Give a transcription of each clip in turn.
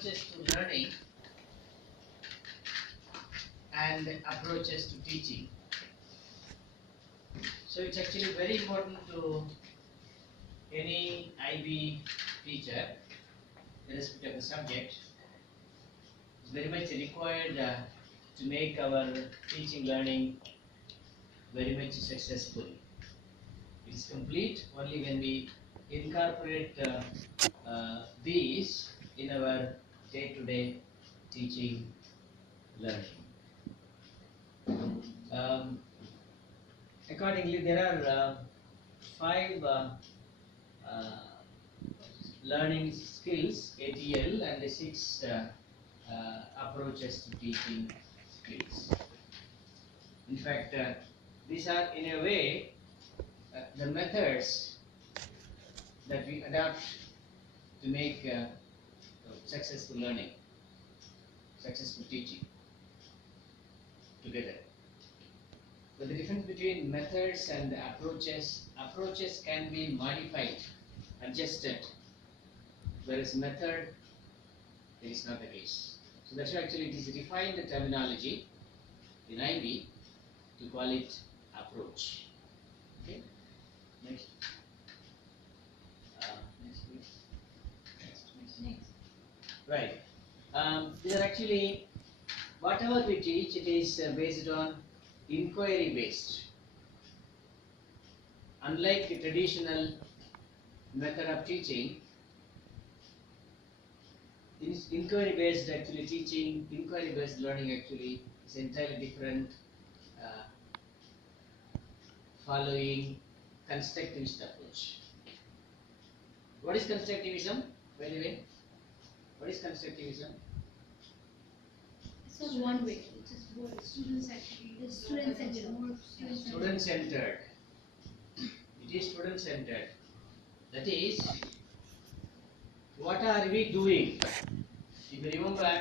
approaches to learning and approaches to teaching. So it's actually very important to any IB teacher, irrespective of the subject. It's very much required to make our teaching learning very much successful. It is complete only when we incorporate these in our day-to-day teaching learning. Accordingly, there are 5 learning skills, ATL, and 6 approaches to teaching skills. In fact, these are in a way the methods that we adopt to make successful learning, successful teaching together. But the difference between methods and approaches can be modified, adjusted, whereas method, it is not the case. So that's why actually it is refined terminology in IB to call it approach. Okay, next. Next, please. Next. Right. These are actually, whatever we teach, it is based on inquiry based. Unlike the traditional method of teaching, inquiry based actually teaching, inquiry based learning actually is entirely different, following constructivist approach. What is constructivism, by the way? What is constructivism? It's not one way. It's just more students actually. It's student centered. More student centered. It is student centered. That is, what are we doing? If you remember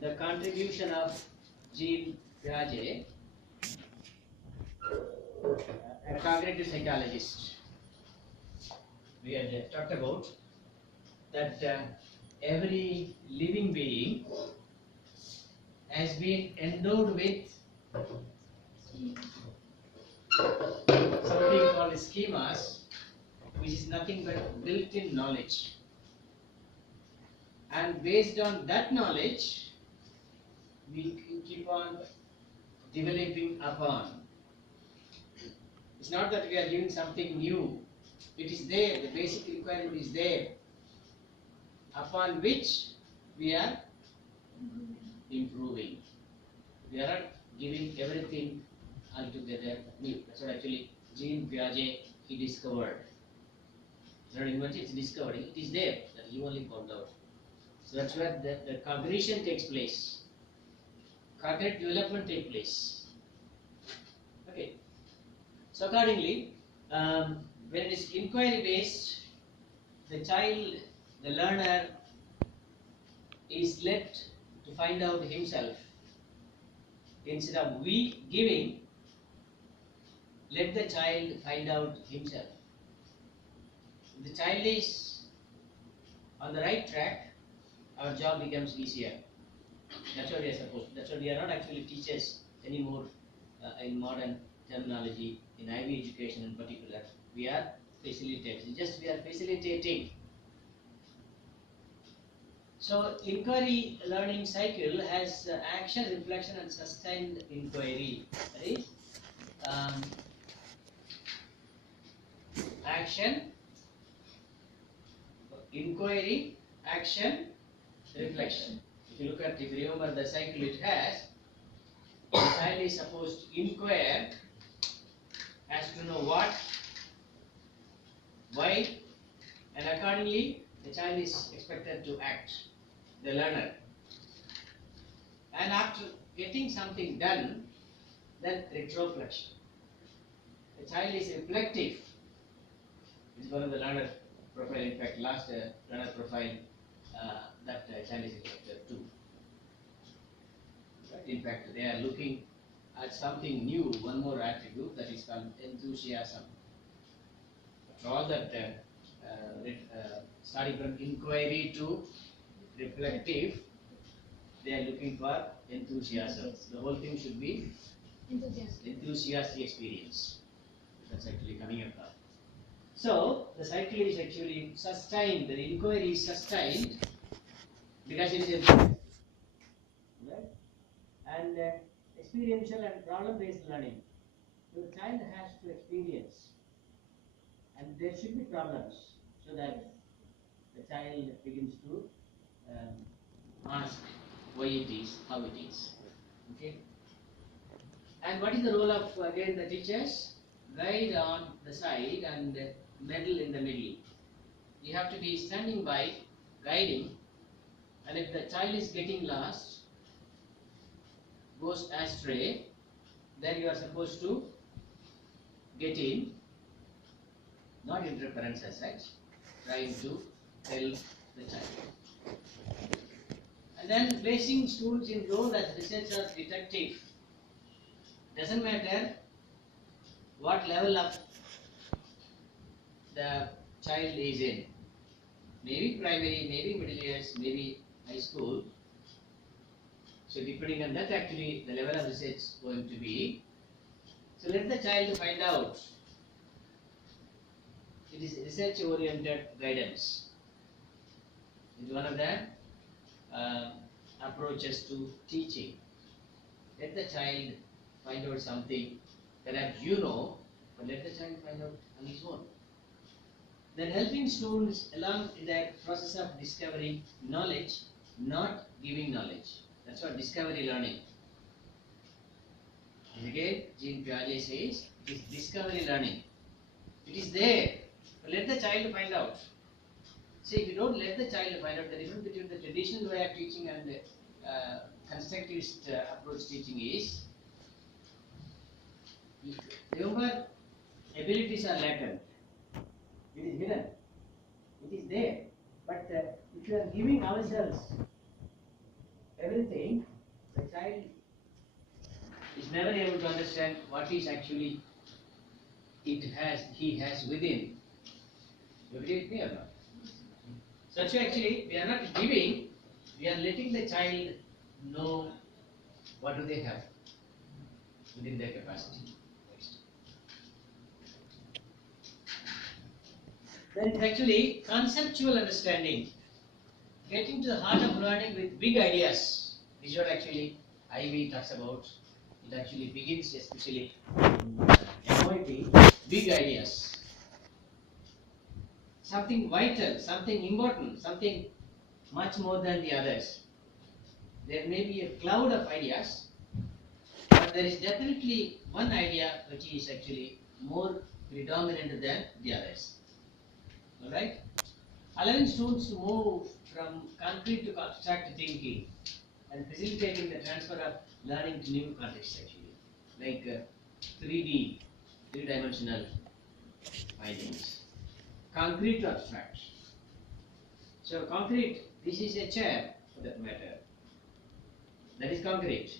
the contribution of Jean Piaget, a cognitive psychologist, we had talked about that every living being has been endowed with something called schemas, which is nothing but built-in knowledge. And based on that knowledge, we keep on developing upon. It's not that we are giving something new. It is there, the basic requirement is there, upon which we are improving. We are not giving everything altogether new. That's what actually Jean Piaget he discovered. It's not invented, it's discovered. It is there, that he only found out. So that's where the cognition takes place. Cognitive development takes place. Okay. So accordingly, when it is inquiry based, the child, the learner is left to find out himself. Instead of we giving, let the child find out himself. If the child is on the right track, our job becomes easier. That's what we are supposed to. That's what we are not actually teachers anymore in modern terminology, in IB education in particular. We are facilitators. Just we are facilitating. So inquiry learning cycle has action, reflection, and sustained inquiry. That is action, inquiry, action, reflection. If you look at, if you remember the cycle it has, the child is supposed to inquire as to know what, why, and accordingly the child is expected to act, the learner. And after getting something done, then retroflection. The child is reflective. This is one of the learner profile. In fact, last learner profile that child is reflective too. Right? In fact, they are looking at something new, one more attribute that is called enthusiasm. After all that starting from inquiry to reflective, they are looking for enthusiasm. The whole thing should be enthusiastic experience. That's actually coming up now. So the cycle is actually sustained. The inquiry is sustained because it is important, right? And experiential and problem-based learning. Your child has to experience, and there should be problems, so that the child begins to ask why it is, how it is. Okay. And what is the role of again the teachers? Guide on the side and medal in the middle. You have to be standing by, guiding, and if the child is getting lost, goes astray, then you are supposed to get in, not interference as such, trying to help the child. And then placing students in role as researcher, detective. Doesn't matter what level of the child is in. Maybe primary, maybe middle years, maybe high school. So depending on that, actually the level of research is going to be. So let the child find out. It is research-oriented guidance. It is one of the approaches to teaching. Let the child find out something that you know, but let the child find out on his own. Then helping students along in the process of discovering knowledge, not giving knowledge. That's what discovery learning. And again, Jean Piaget says it is discovery learning. It is there, but let the child find out. See, if you don't let the child find out, the difference between the traditional way of teaching and the constructivist approach teaching is, remember, abilities are latent. It is hidden. It is there. But if you are giving ourselves everything, the child is never able to understand what is actually he has within. You agree with me or not? So actually, we are not giving, we are letting the child know what do they have within their capacity. Next. Then it's actually conceptual understanding, getting to the heart of learning with big ideas. This is what actually IB talks about. It actually begins especially MOIT, big ideas. Something vital, something important, something much more than the others. There may be a cloud of ideas, but there is definitely one idea which is actually more predominant than the others. Alright? Allowing students to move from concrete to abstract thinking and facilitating the transfer of learning to new contexts actually. Like 3D, three-dimensional findings. Concrete to abstract. So concrete, this is a chair for that matter. That is concrete.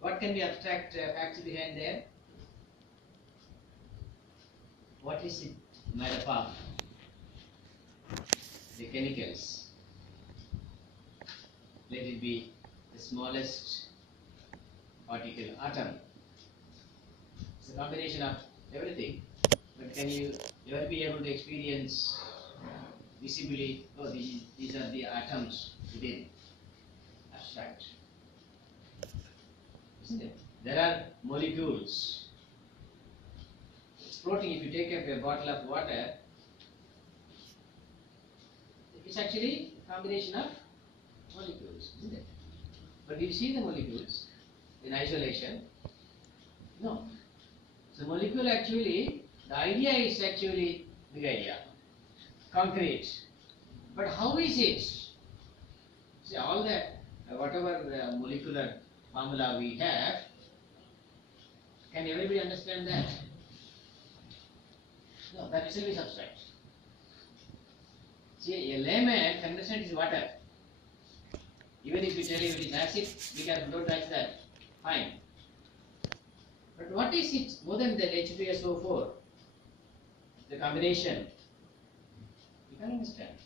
What can be abstract facts behind there? What is it made up of? The chemicals. Let it be the smallest particle, atom. It's a combination of everything. But can you ever be able to experience visibly, oh, these are the atoms within? Abstract. Isn't it? There are molecules. It's protein. If you take up a bottle of water, it's actually a combination of molecules, isn't it? But do you see the molecules in isolation? No. So molecule actually, the idea is actually big idea, concrete. But how is it? See, all that, whatever molecular formula we have, can everybody understand that? No, that itself is abstract. See, a layman can understand is water. Even if you tell him it is acid, we can don't touch that. Fine. But what is it more than the H2SO4? The combination. You can understand.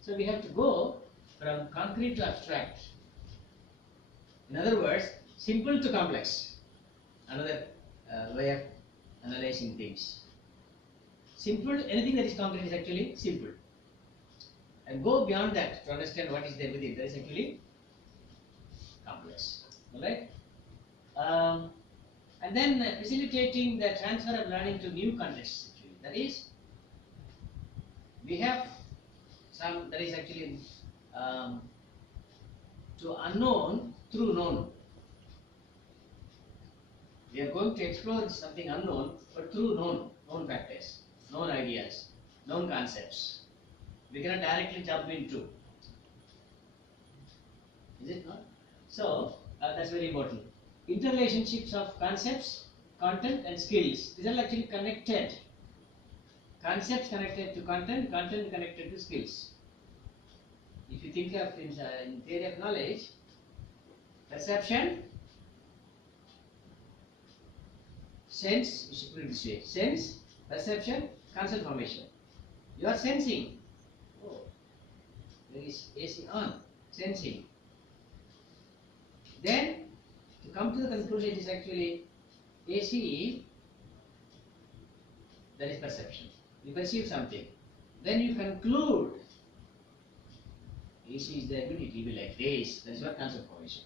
So we have to go from concrete to abstract. In other words, simple to complex. Another way of analyzing things. Simple, anything that is concrete is actually simple. And go beyond that to understand what is there within. That is actually complex. Alright? And then facilitating the transfer of learning to new contexts. Actually. That is, we have some, that is actually to unknown through known. We are going to explore something unknown, but through known factors, known ideas, known concepts. We cannot directly jump into. Is it not? So, that's very important. Interrelationships of concepts, content and skills. These are actually connected. Concepts connected to content, content connected to skills. If you think of in theory of knowledge, perception, sense, you should put it this way, sense, perception, concept formation. You are sensing. Oh, there is AC on, sensing. Then, to come to the conclusion, it is actually AC, that is perception. You perceive something. Then you conclude. AC is the ability to be like this. That is what concept formation.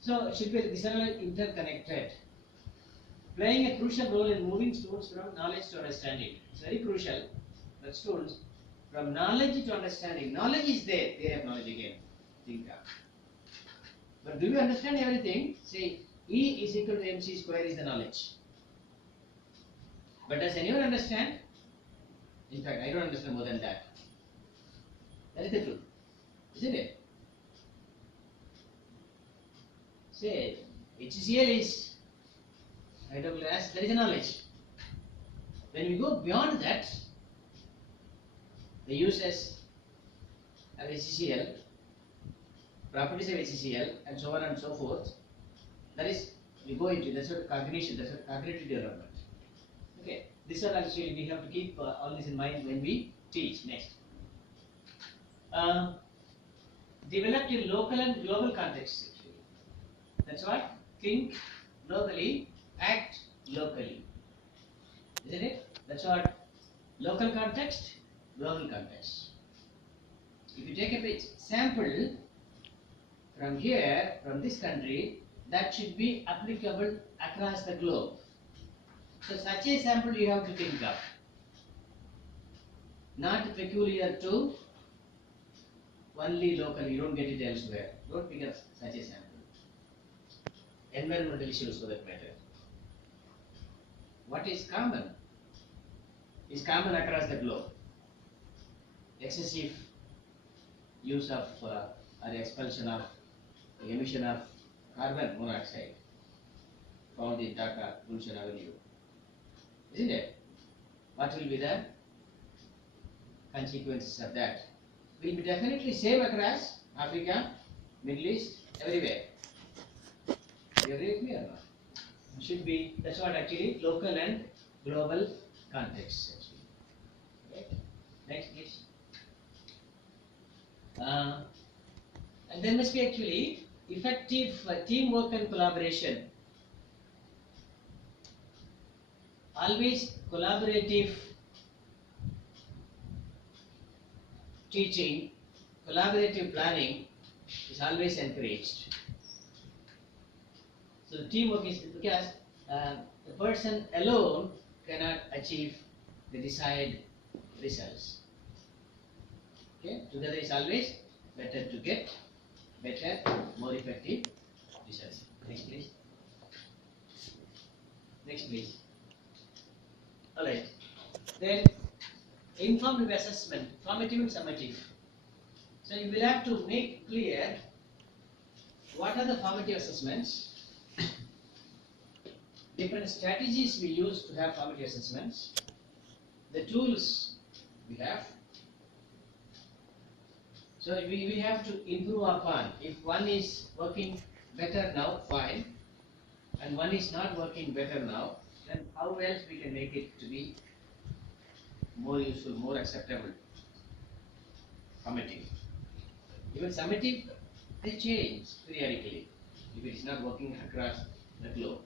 So, it should be, these are all interconnected. Playing a crucial role in moving students from knowledge to understanding. It's very crucial that students, from knowledge to understanding. Knowledge is there. They have knowledge again. Think of. But do we understand everything? Say, E is equal to MC square is the knowledge. But does anyone understand? In fact, I don't understand more than that. That is the truth. Isn't it? Say, HCl is IWS, that is a knowledge. When we go beyond that, the uses of HCl, properties of HCl, and so on and so forth, that is, we go into, that's what cognition, that's what cognitive development. Okay, this are actually, we have to keep all this in mind when we teach next. Developed in local and global contexts, actually. That's what? Think locally, act locally. Isn't it? That's what? Local context, global context. If you take a sample from here, from this country, that should be applicable across the globe. So such a sample you have to think of. Not peculiar to only local, you don't get it elsewhere. Don't pick up such a sample. Environmental issues for that matter. What is common? Is common across the globe. Excessive use of or expulsion of emission of carbon monoxide found in Dhaka, Gulshan Avenue. Isn't it? What will be the consequences of that? Will be definitely same across Africa, Middle East, everywhere. You agree with me or not? It should be, that's what actually local and global context actually. Right? Next please. And there must be actually effective teamwork and collaboration. Always collaborative teaching, collaborative planning is always encouraged. So the teamwork is because the person alone cannot achieve the desired results. Okay, together is always better to get better, more effective results. Next please. Next please. Alright. Then informative assessment, formative and summative. So you will have to make clear what are the formative assessments, different strategies we use to have formative assessments, the tools we have. So we have to improve upon. If one is working better now, fine, and one is not working better now, then how else we can make it to be more useful, more acceptable. Summative. Even summative, they change periodically if it is not working across the globe.